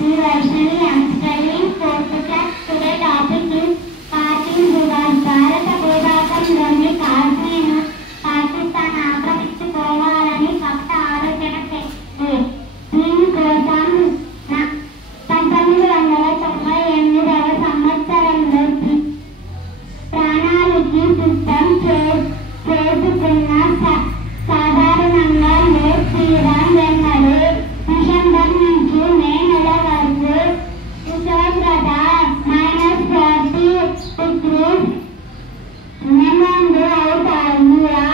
Sri Vaishnavi. I'm studying fourth class. Today topic is Kargil Diwas. భారత భూభాగంలోని కాశ్మీర్ను పాకిస్తాన్ ఆక్రమించుకోవాలని పక్క ఆలోచన చేసింది. దీనికోసం 1998వ సంవత్సరంలో ప్రణాళిక సిద్ధం చేసుకున్న సాధారణంగా శ్రీరామ్ వెన్నడు డిసెంబర్ నుంచి మే నెల వరకు ఉష్ణోగ్రత -40°C నమోదు అవుతాయి. ఆ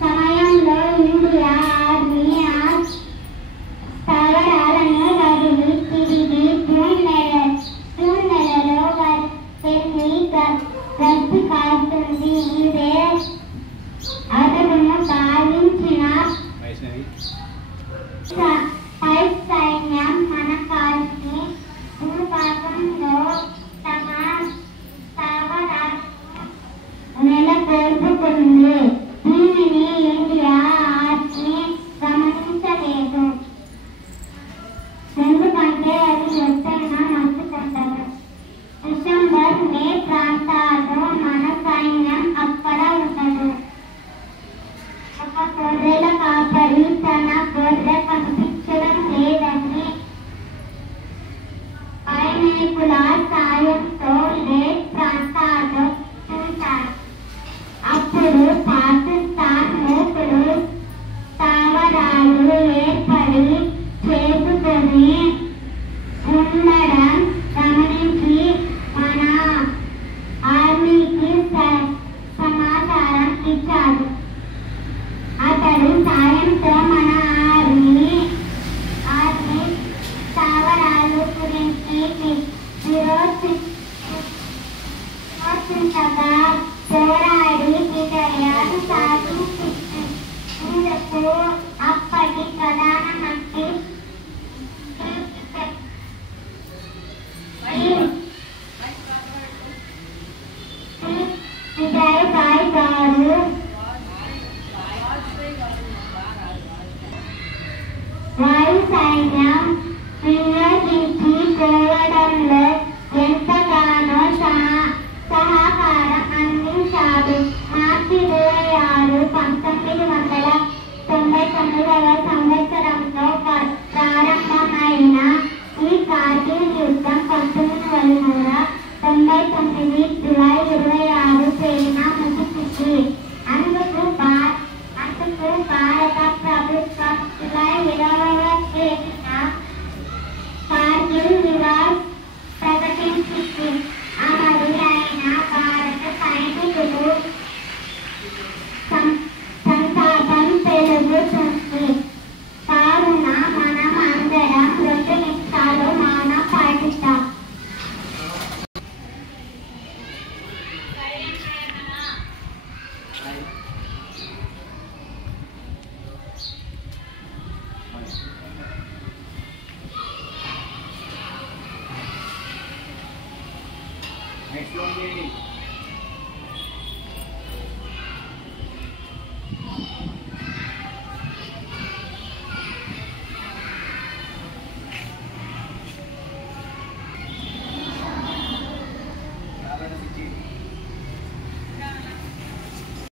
సమయంలో ఇండియా ఆర్మీ స్థావరాలను వదిలి తిరిగి జూన్ నెలలో తిరిగి గస్తీ కాస్తుంది. ఇదే అతడును భావించిన సైన్యం మన కాశ్మీర్ భూభాగంలో తమ స్థావరాలను నెలకొల్పుకుంది. దీనిని ఇండియా ఆర్మీ గమనించలేదు, ఎందుకంటే అది ఎప్పుడైనా నచ్చుకుంటారు. డిసెంబర్ మే ప్రాంతాల్లో మన సైన్యం అక్కడ ఉండదు. ఒక గొర్రెల కాపరి తన గొర్రె కనిపించడం లేదని సైనికుల సాయంతో లేక్ ప్రాంతాల్లో చూశారు. అప్పుడు పాకిస్తాన్ మూకులు స్థావరాలు ఏర్పడి చేసుకొని ఉండడం గమనించి మన ఆర్మీకి సమాచారం ఇచ్చాడు. అతడు సాయంతో మన ఆర్మీ స్థావరాలు గురించి విరోచించగా పోరాడి విజయాలు సాధించేందుకు అప్పటి ప్రధానమంత్రి విజయభాయ్ గారు వాయు సైన్యం వినియోగించుకోవడంలో ఎంతగానో సహకారం అందించాడు. మార్చి 26, 1999వ సంవత్సరంలో ప్రారంభమైన ఈ కార్గిల్ యుద్ధం 1999 జూలై 26 తేదీన ముగిసింది. అందుకు భారత ప్రభుత్వం జూలై 20వ తేదీన కార్గిల్ దివాస్ ప్రకటించింది. అమరులైన భారత సైనికులు సంతాపం తెలుపుతుంది. కావున మనం అందరం 2 నిమిషాలు మౌనం పాటిద్దాం. Next one,